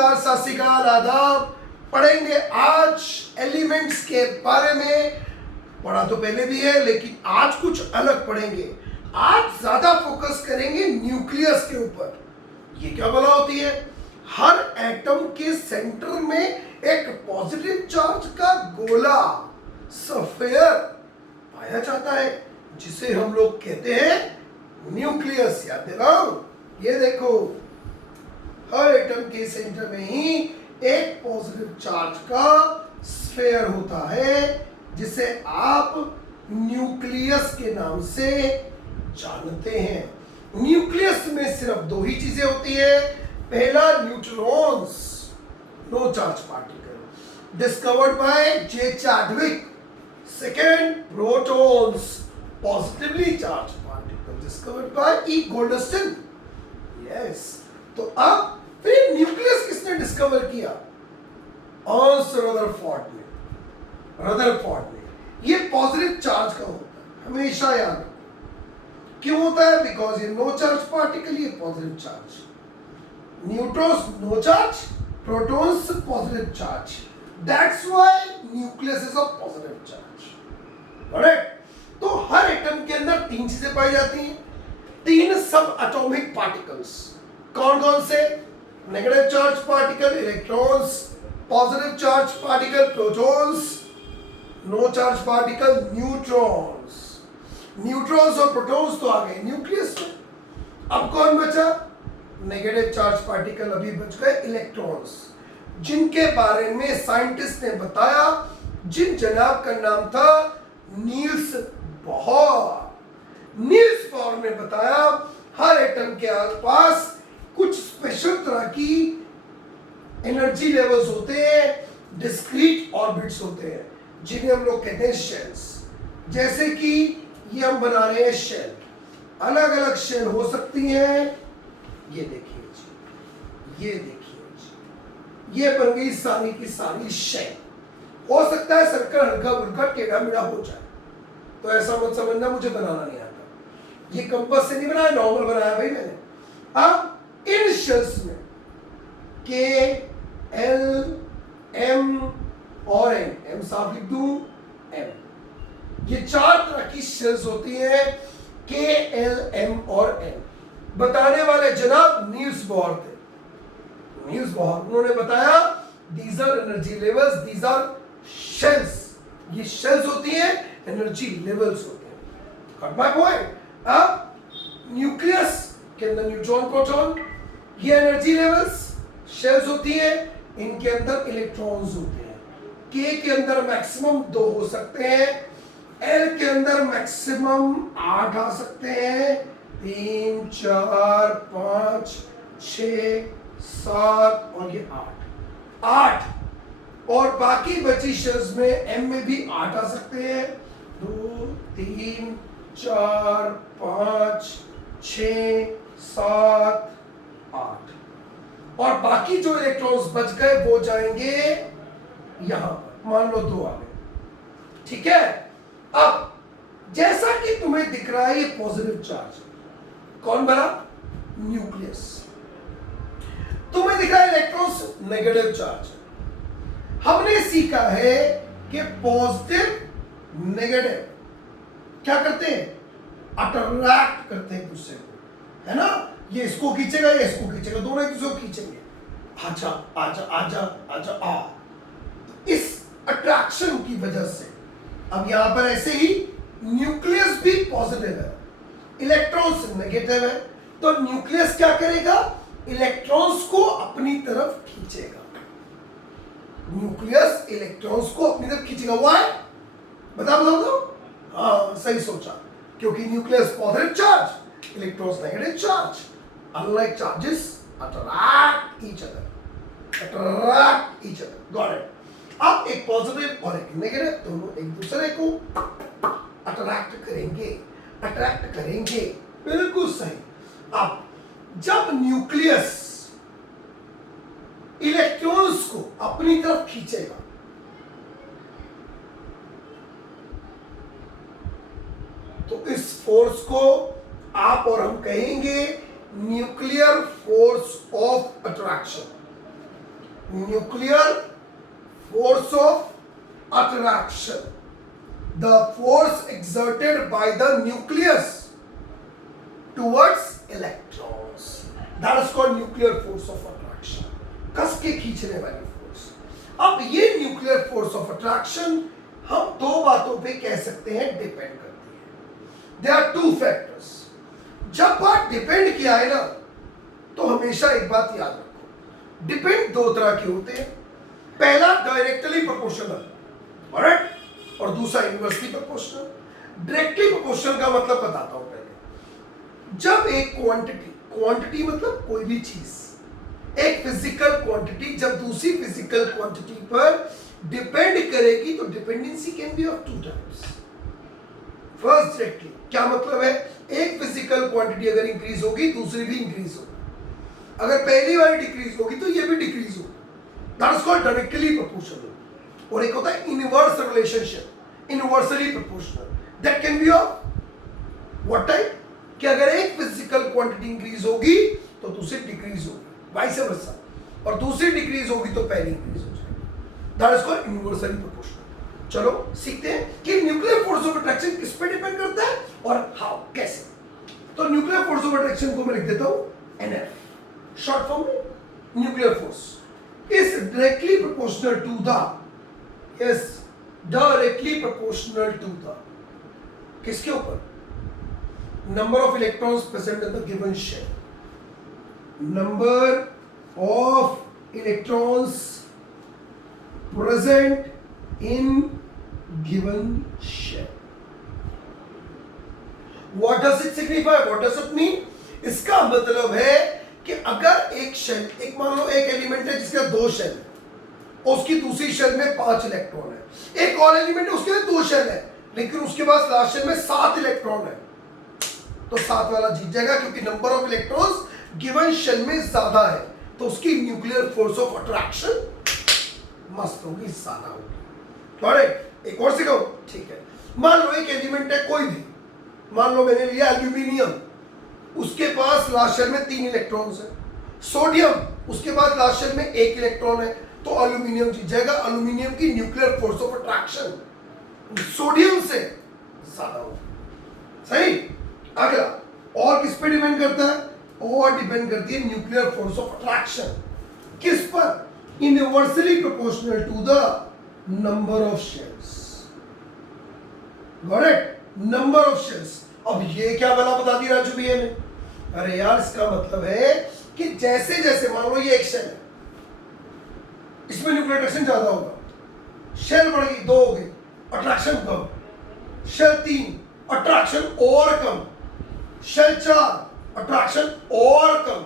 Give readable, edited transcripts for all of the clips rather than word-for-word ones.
नमस्कार, सत श्री अकाल, आदाब। पढ़ेंगे आज एलिमेंट्स के बारे में। पढ़ा तो पहले भी है लेकिन आज कुछ अलग पढ़ेंगे। आज ज्यादा फोकस करेंगे न्यूक्लियस के ऊपर। ये क्या बला होती है? हर एटम के सेंटर में एक पॉजिटिव चार्ज का गोला सफेयर पाया जाता है जिसे हम लोग कहते हैं न्यूक्लियस। याद दिलाओ, ये देखो हर एटम के सेंटर में ही एक पॉजिटिव चार्ज का स्फेयर होता है जिसे आप न्यूक्लियस के नाम से जानते हैं। न्यूक्लियस में सिर्फ दो ही चीजें होती है। पहला neutrons, no charge particle, discovered by J Chadwick. Second protons, positively charge particle, discovered by E Goldstein. Yes, तो अब फिर न्यूक्लियस किसने डिस्कवर किया? रदरफोर्ड ने। ये पॉजिटिव चार्ज का होता है, हमेशा याद रखो। क्यों होता है? बिकॉज ये नो चार्ज पार्टिकल, ये positive charge. Neutrons no charge, protons positive charge. That's why nucleus is a positive charge. Correct? तो हर एटम के अंदर तीन चीजें पाई जाती हैं, तीन सब एटॉमिक पार्टिकल्स। कौन कौन से? Negative charge particle electrons, positive charge particle protons, no charge particle neutrons. Neutrons और प्रोटॉन्स तो आ गए न्यूक्लियस में। अब कौन बचा? नेगेटिव चार्ज पार्टिकल अभी बच गए इलेक्ट्रॉन्स, जिनके बारे में साइंटिस्ट ने बताया, जिन जनाब का नाम था नील्स बोहर। नील्स बोहर ने बताया हर एटम के आसपास कुछ स्पेशल तरह की एनर्जी लेवल्स होते हैं, डिस्क्रीट ऑर्बिट्स होते हैं, जिन्हें हम लोग कहते हैं शेल्स। जैसे कि ये हम बना रहे हैं शेल, अलग अलग शेल हो सकती हैं। ये देखिए जी, ये देखिए जी, ये बन गई सारी की सारी शेल। हो सकता है सर्कल हल्का फुल्का टेढ़ा मेढ़ा हो जाए, तो ऐसा मत समझना मुझे बनाना नहीं आता। ये कंपास से नहीं बनाया, नॉर्मल बनाया भाई मैंने। अब इन शेल्स में के, एल, एम और एन, एम साफ लिख दूं, एम, ये चार तरह की शेल्स होती हैं, के, एल, एम और एन। बताने वाले जनाब नील्स बोहर थे। नील्स बोहर, उन्होंने बताया these are energy levels, these are shells. ये शेल्स होती हैं, एनर्जी लेवल्स होते हैं। Got my point? अब न्यूक्लियस के अंदर न्यूट्रॉन प्रोटॉन, ये एनर्जी लेवल्स शेल्स होती है, इनके अंदर इलेक्ट्रॉन्स होते हैं। के के अंदर मैक्सिमम 2 हो सकते हैं, एल के अंदर मैक्सिमम 8 आ सकते हैं, 3, 4, 5, 6, 7 और ये 8। और बाकी बची शेल्स में एम में भी 8 आ सकते हैं, 2, 3, 4, 5, 6, 7, 8। और बाकी जो इलेक्ट्रॉन्स बच गए वो जाएंगे यहां पर। मान लो 2 आ गए, ठीक है। अब जैसा कि तुम्हें दिख रहा है ये पॉजिटिव चार्ज, कौन बना? न्यूक्लियस। तुम्हें दिख रहा है इलेक्ट्रॉन्स नेगेटिव चार्ज। हमने सीखा है कि पॉजिटिव नेगेटिव क्या करते हैं? अट्रैक्ट करते हैं एक दूसरे को, है ना। ये इसको खींचेगा, ये इसको खींचेगा, दोनों एक दूसरे को खींचेंगे। आजा आजा आजा आजा आ, इस अट्रैक्शन की वजह से। अब यहां पर ऐसे ही न्यूक्लियस भी पॉजिटिव है, इलेक्ट्रॉन्स नेगेटिव है, तो न्यूक्लियस क्या करेगा? इलेक्ट्रॉन्स को अपनी तरफ खींचेगा। न्यूक्लियस इलेक्ट्रॉन्स को अपनी तरफ खींचेगा। व्हाई? बताओ। हाँ, सही सोचा, क्योंकि nucleus positive charge, electrons negative charge, unlike charges attract each other, got it? अब एक पॉजिटिव और एक नेगेटिव दोनों एक दूसरे को अट्रैक्ट करेंगे, बिल्कुल सही। अब जब न्यूक्लियस इलेक्ट्रॉन्स को अपनी तरफ खींचेगा, तो इस फोर्स को आप और हम कहेंगे nuclear force of attraction. Nuclear force of attraction, the force exerted by the nucleus towards electrons, that is called nuclear force of attraction, कस के खींचने वाली फोर्स। अब ये न्यूक्लियर फोर्स ऑफ अट्रैक्शन हम दो बातों पे कह सकते हैं डिपेंड करती है। There are two factors. जब बात डिपेंड किया है ना, तो हमेशा एक बात याद रखो, डिपेंड दो तरह के होते हैं। पहला डायरेक्टली प्रोपोर्शनल, ऑलराइट, और दूसरा इनवर्सली प्रोपोर्शनल। डायरेक्टली प्रोपोर्शनल का मतलब बताता हूं पहले। जब एक क्वांटिटी मतलब कोई भी चीज, एक फिजिकल क्वांटिटी जब दूसरी फिजिकल क्वांटिटी पर डिपेंड करेगी, तो dependency can be of two types. First, directly क्या मतलब है, एक फिजिकल क्वांटिटी अगर इंक्रीज होगी, दूसरी भी इंक्रीज होगी। अगर पहली वाली डिक्रीज होगी तो ये भी डिक्रीज होगी, that is called directly proportional. और एक होता है inverse relationship, inversely proportional, that can be of what type, कि अगर एक फिजिकल क्वांटिटी इंक्रीज होगी तो दूसरी डिक्रीज होगी, वाइस वर्सा, और दूसरी डिक्रीज होगी तो पहली इंक्रीज हो जाएगी, that is called inversely proportional. चलो सीखते हैं कि न्यूक्लियर फोर्स ऑफ अट्रैक्शन किस पे डिपेंड करता है और हाउ, कैसे। तो न्यूक्लियर फोर्स ऑफ अट्रैक्शन को मैं लिख देता हूं NF, शॉर्ट फॉर्म में nuclear force is directly proportional to the, yes, directly proportional to the, किसके ऊपर, number of electrons present in the given shell, number of electrons present in given shell. What does it signify? What does it mean? इसका मतलब है कि अगर एक shell, एक मान लो एक एलिमेंट है जिसका दो शेल है, उसकी दूसरी शेल में 5 इलेक्ट्रॉन है, एक और एलिमेंट है उसके में 2 शेल है, लेकिन उसके पास लास्ट शेल में 7 इलेक्ट्रॉन है, तो 7 वाला जीत जाएगा, क्योंकि number of electrons given shell में ज्यादा है, तो उसकी न्यूक्लियर फोर्स ऑफ अट्रैक्शन मस्त होगी, ज्यादा होगी। ऑलराइट, एक और सिखाओ, ठीक है। मान लो एक एलिमेंट है कोई भी, मान लो मैंने लिया एल्यूमिनियम, उसके पास लास्ट शेल में 3 इलेक्ट्रॉन्स है। सोडियम, उसके बाद लास्ट शेल में 1 इलेक्ट्रॉन है, तो एल्यूमिनियम जीत जाएगा। एल्यूमिनियम की nuclear force of attraction sodium से ज्यादा होगी, सही। अगला, और किस पे डिपेंड करता है, और डिपेंड करती है न्यूक्लियर फोर्स ऑफ अट्रैक्शन, किस पर, inversely proportional to the number of shells. Got it, number of shells. अब ये क्या भला बता दी राजू भैया ने, अरे यार इसका मतलब है कि जैसे जैसे मान लो ये एक शेल है, इसमें न्यूक्लियर अट्रैक्शन ज्यादा होगा, शेल बढ़ गई, 2 हो गई, अट्रैक्शन कम, शेल 3, अट्रैक्शन और कम, शेल 4, अट्रैक्शन और कम।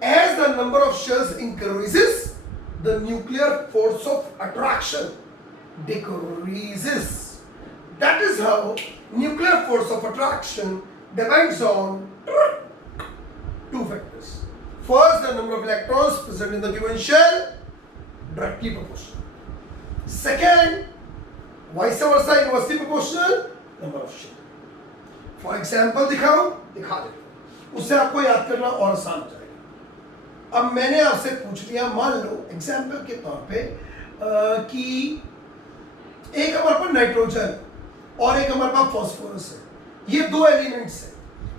As the number of shells increases, the nuclear force of attraction decreases. That is how nuclear force of attraction depends on 2 factors. First, the number of electrons present in the given shell, directly proportional. Second, vice versa, inversely proportional, number of shell. For example, दिखाओ, दिखा दे, उससे आपको याद करना और आसान हो जाएगा। अब मैंने आपसे पूछ लिया, मान लो एग्जाम्पल के तौर पे कि एक हमारे पास नाइट्रोजन और एक हमारे पास फास्फोरस है, ये 2 एलिमेंट्स हैं,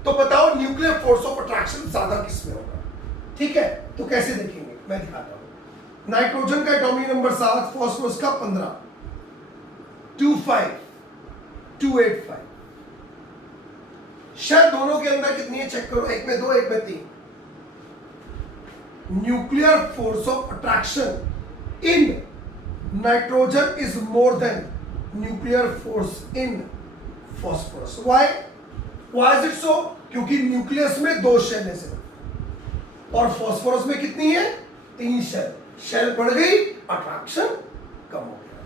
तो बताओ न्यूक्लियर फोर्स ऑफ अट्रैक्शन ज्यादा किसमें होगा, ठीक है। तो कैसे देखेंगे, मैं दिखाता हूं। नाइट्रोजन का एटॉमिक नंबर 7, फास्फोरस का 15, 25, 285। शायद दोनों के अंदर कितनी है चेक करो, एक में 2, एक में 3। nuclear force of attraction in nitrogen is more than nuclear force in phosphorus. Why? Why is it so? क्योंकि न्यूक्लियस में 2 शेल है सिर्फ, और फास्फोरस में कितनी है, 3 शेल। शेल बढ़ गई, अट्रैक्शन कम हो गया,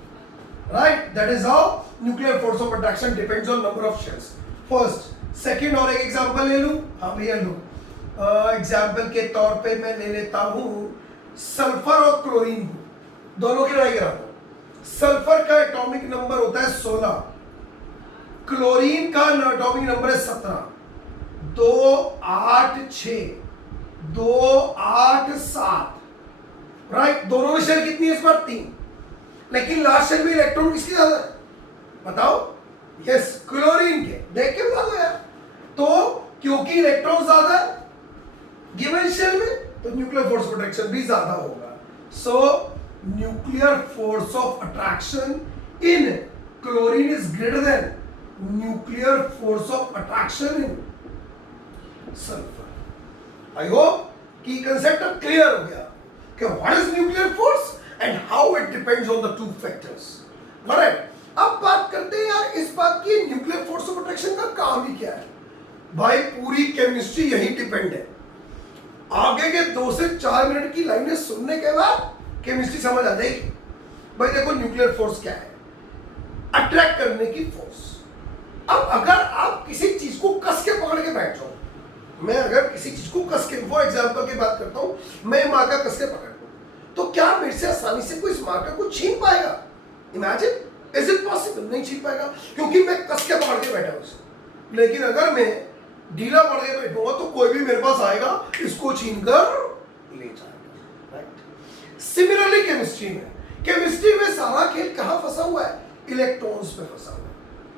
right. That is how nuclear force of attraction depends on number of shells. First, second, और एक एग्जांपल ले लूं, हाँ भैया लो। एग्जाम्पल के तौर पे मैं ले लेता हूं सल्फर और क्लोरीन को, दोनों की लड़ाई कराता हूं। सल्फर का एटॉमिक नंबर होता है 16, क्लोरीन का एटॉमिक नंबर है 17, 2, 8, 6, 2, 8, 7, राइट, दोनों में शेल कितनी है इस बार 3, लेकिन लास्ट शेल में इलेक्ट्रॉन किसकी ज्यादा है बताओ? यस, क्लोरीन के। देख के बता दो यार। तो क्योंकि इलेक्ट्रॉन ज्यादा है गिवन शेल में, तो न्यूक्लियर फोर्स ऑफ अट्रैक्शन भी ज्यादा होगा। सो nuclear force of attraction in chlorine is greater than nuclear force of attraction in sulphur. I hope कि कंसेप्ट अब क्लियर हो गया कि what is nuclear force and how it depends on the two factors. Right, अब बात करते हैं यार इस बात की, न्यूक्लियर फोर्स ऑफ अट्रैक्शन का काम ही क्या है। भाई पूरी केमिस्ट्री यही डिपेंड है। आगे के 2 से 4 मिनट की लाइनें सुनने के बाद केमिस्ट्री समझ आ जाएगी। भाई देखो न्यूक्लियर फोर्स क्या है, अट्रैक्ट करने की फोर्स। अब अगर आप किसी चीज को कस के पकड़ के बैठ जाओ, मैं अगर किसी चीज को कस के, फॉर एग्जाम्पल की बात करता हूं, मैं मार्कर कस के पकड़ लूं, तो क्या मेरे से आसानी से कोई इस मार्कर को छीन पाएगा? Imagine, is it possible? नहीं छीन पाएगा, क्योंकि मैं कस के पकड़ के बैठा हूं उसे। लेकिन अगर मैं ढीला पड़ के बैठूंगा तो कोई भी मेरे पास आएगा, इसको छीन कर ले जाएगा। राइट, सिमिलरली केमिस्ट्री में सारा खेल कहां फंसा हुआ है? इलेक्ट्रॉन्स पे फंसा हुआ है,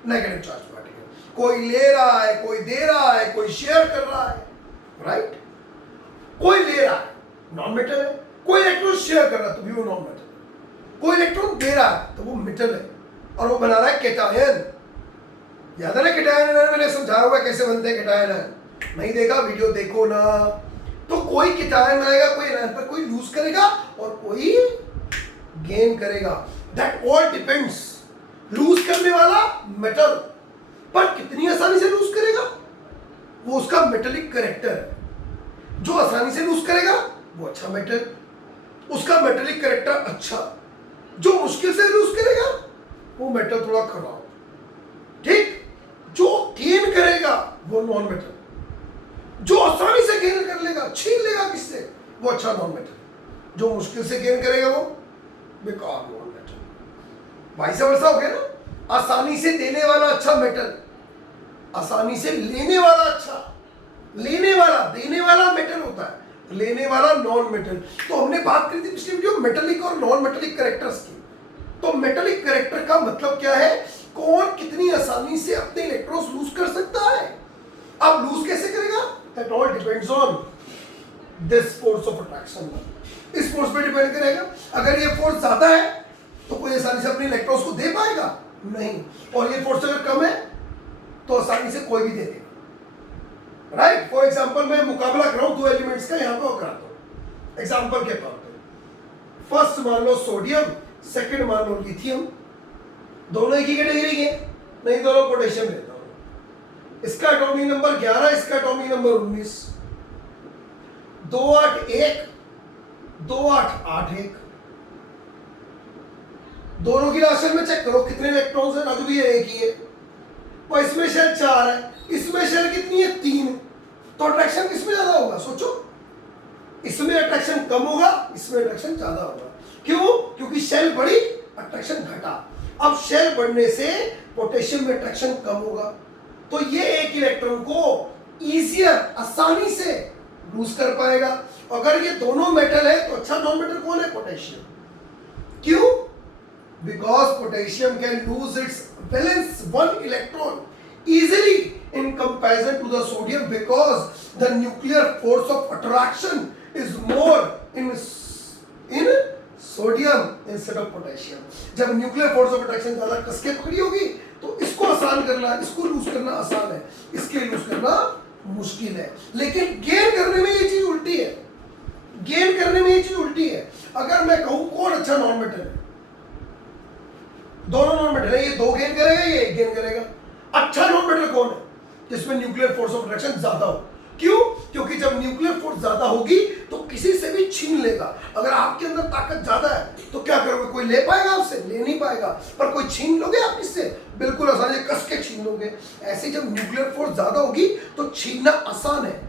नेगेटिव चार्ज पार्टिकल। कोई ले रहा है, कोई दे रहा है, कोई शेयर कर रहा है। राइट, कोई ले रहा है नॉन मेटल है, कोई इलेक्ट्रॉन शेयर कर रहा है तो भी वो नॉन मेटल है, कोई इलेक्ट्रॉन दे रहा है तो वो मेटल है, और वो बना रहा है कैटायन। याद है ना कैटायन? मैंने समझाया हुआ कैसे बनते हैं कैटायन। नहीं देखा वीडियो, देखो ना। तो कोई कैटायन बनाएगा, कोई एनायन पर, कोई लूज करेगा और कोई गेन करेगा। That all depends. लूज करने वाला मेटल, पर कितनी आसानी से लूज करेगा वो उसका मेटेलिक कैरेक्टर है। जो आसानी से लूज करेगा वो अच्छा मेटल, उसका मेटेलिक कैरेक्टर अच्छा। जो मुश्किल से लूज करेगा वो मेटल थोड़ा खराब। ठीक, जो गेन करेगा वो नॉन मेटल, जो आसानी से गेन कर लेगा, छीन लेगा किससे, वो अच्छा नॉन मेटल, जो मुश्किल से गेन करेगा वो बेकार नॉन मेटल। वाइस वर्सा हो गया ना। आसानी से देने वाला अच्छा मेटल, आसानी से लेने वाला अच्छा, लेने वाला देने वाला मेटल होता है, लेने वाला नॉन मेटल। तो हमने बात करी थी पिछली वीडियो मेटेलिक और नॉन मेटेलिक कैरेक्टर्स की। तो मेटेलिक कैरेक्टर का मतलब क्या है? कौन कितनी आसानी से अपने इलेक्ट्रॉन्स लूज कर सकता है। अब लूज कैसे करेगा? That all depends on this force of attraction. इस फोर्स पे डिपेंड करेगा। अगर ये फोर्स ज्यादा है तो कोई आसानी से अपने इलेक्ट्रॉन्स को दे पाएगा? नहीं। और ये फोर्स अगर कम है तो आसानी से कोई भी दे देगा। राइट, फॉर एग्जाम्पल मैं मुकाबला कर रहा हूं 2 एलिमेंट्स का, यहां पर कराता हूं एग्जाम्पल के तौर पे। फर्स्ट मान लो सोडियम, सेकंड मान लो लिथियम। दोनों एक ही कैटेगरी के? नहीं, दोनों पोटेशियम लेता हूं। इसका एटॉमिक नंबर 11, इसका एटॉमिक नंबर 19। 281 2881। दोनों की लास्ट शेल में चेक करो कितने इलेक्ट्रॉन्स हैं। राजू भी एक ही है। और इसमें शेल 4 है, इसमें शेल कितनी है? 3। तो अट्रैक्शन किसमें ज्यादा होगा? सोचो, इसमें अट्रैक्शन कम होगा, इसमें अट्रैक्शन ज्यादा होगा। क्यों? क्योंकि शेल बढ़ी, अट्रैक्शन घटा। अब शेल बढ़ने से पोटेशियम में अट्रैक्शन कम होगा, तो ये एक इलेक्ट्रॉन को इजियर, आसानी से लूज कर पाएगा। अगर ये दोनों मेटल है तो अच्छा नॉन मेटल कौन है? पोटेशियम। क्यों? Because potassium can lose its valence 1 electron easily in comparison to the sodium because the nuclear force of attraction is more in sodium instead of potassium। जब nuclear force of attraction ज्यादा कस के पकड़ी होगी तो इसको आसान करना, इसको लूज करना आसान है, इसके लूज करना मुश्किल है। लेकिन गेन करने में ये चीज उल्टी है। गेन करने में ये चीज उल्टी है। अगर मैं कहूं कौन अच्छा नॉन मेटल है, दोनों नॉन मेटल है, ये 2 गेन करेगा, ये 1 गेन करेगा। अच्छा नॉन मेटल कौन है? जिसमें न्यूक्लियर फोर्स ऑफ अट्रैक्शन ज्यादा हो। क्यों? क्योंकि जब न्यूक्लियर फोर्स ज्यादा होगी तो किसी से भी छीन लेगा। अगर आपके अंदर ताकत ज्यादा है तो क्या करोगे? कोई ले पाएगा आपसे? ले नहीं पाएगा। पर कोई छीन लोगे आप इससे? बिल्कुल आसानी से कस के छीन लोगे। ऐसे जब न्यूक्लियर फोर्स ज्यादा होगी तो छीनना आसान है,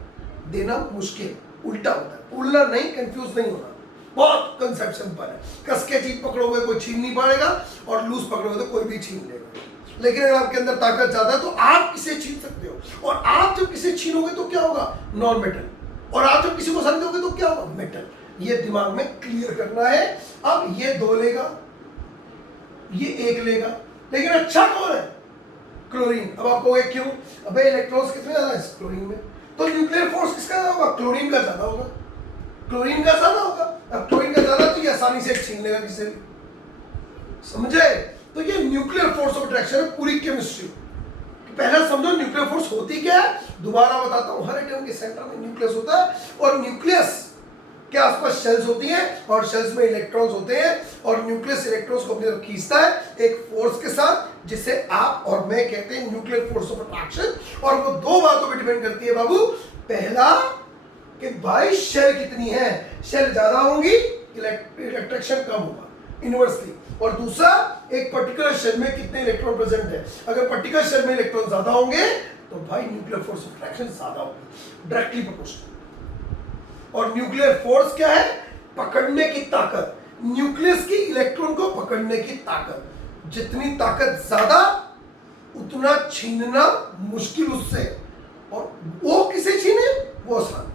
देना मुश्किल। उल्टा होता है। उल्टा नहीं, कंफ्यूज नहीं होना। बहुत कंसेप्ट सिंपल है। कस के चीज पकड़ोगे कोई छीन नहीं पाएगा, और लूज पकड़ोगे तो कोई भी छीन लेगा। लेकिन अगर आपके अंदर ताकत ज्यादा है तो आप किसे छीन सकते हो। और आप जब किसे छीनोगे तो क्या होगा? Non metal. और आप जब किसी को आसानी दोगे तो क्या होगा? मेटल। ये दिमाग में क्लियर करना है। अब ये 2 लेगा, ये 1 लेगा, लेकिन अच्छा कौन है? क्लोरीन। अब आप कहोगे क्यों? अबे इलेक्ट्रॉन्स कितने ज्यादा है क्लोरीन में, तो न्यूक्लियर फोर्स किसका ज्यादा होगा? क्लोरीन का ज्यादा होगा, क्लोरीन का ज्यादा होगा। अब क्लोरीन का ज्यादा तो ये आसानी से छीन लेगा किसी भी, समझे? तो ये न्यूक्लियर फोर्स ऑफ अट्रैक्शन है पूरी केमिस्ट्री। पहला समझो न्यूक्लियर फोर्स होती क्या है, दोबारा बताता हूं। हर एटम के सेंटर में न्यूक्लियस होता है, और न्यूक्लियस के आसपास शेल्स होती हैं, और शेल्स में इलेक्ट्रॉन्स होते हैं, और न्यूक्लियस इलेक्ट्रॉन्स को अपनी तरफ खींचता है एक फोर्स के साथ, जिसे आप और मैं कहते हैं न्यूक्लियर फोर्स ऑफ अट्रैक्शन। और वो 2 बातों पे डिपेंड करती है बाबू। पहला कि भाई शेल कितनी है, शेल ज्यादा होंगी इलेक्ट्रिक कम होगा इनवर्सली, और दूसरा एक पर्टिकुलर शेल में कितने इलेक्ट्रॉन प्रेजेंट है। अगर पर्टिकुलर शेल में इलेक्ट्रॉन ज्यादा होंगे तो भाई न्यूक्लियर फोर्स ऑफ अट्रैक्शन ज्यादा होगी, डायरेक्टली प्रोपोर्शनल। और न्यूक्लियर फोर्स क्या है? पकड़ने की ताकत, न्यूक्लियस की इलेक्ट्रॉन को पकड़ने की ताकत। जितनी ताकत ज्यादा उतना छीनना मुश्किल उससे, और वो किसे छीने वो आसान।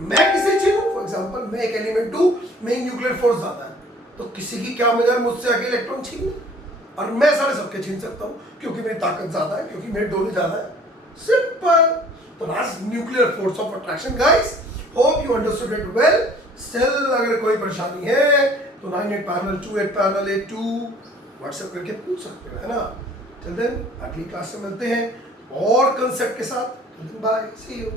मैं किसे छीनूं? फॉर एग्जांपल मैं एक एलिमेंट हूं, में न्यूक्लियर फोर्स ज्यादा है, तो किसी की क्या मदद मुझसे आके इलेक्ट्रॉन छीन, और मैं सारे सबके छीन सकता हूं क्योंकि मेरी ताकत ज्यादा है, क्योंकि मेरे डोले ज्यादा है। सिंपल। तो that's nuclear force of attraction guys. Hope you understood it well. Still अगर कोई परेशानी है तो 98 पैरेलल 28 पैरेलल 82 व्हाट्सएप करके पूछ सकते हो, है ना? टिल देन अगली क्लास में मिलते हैं और कंसेप्ट के साथ। Bye, see you.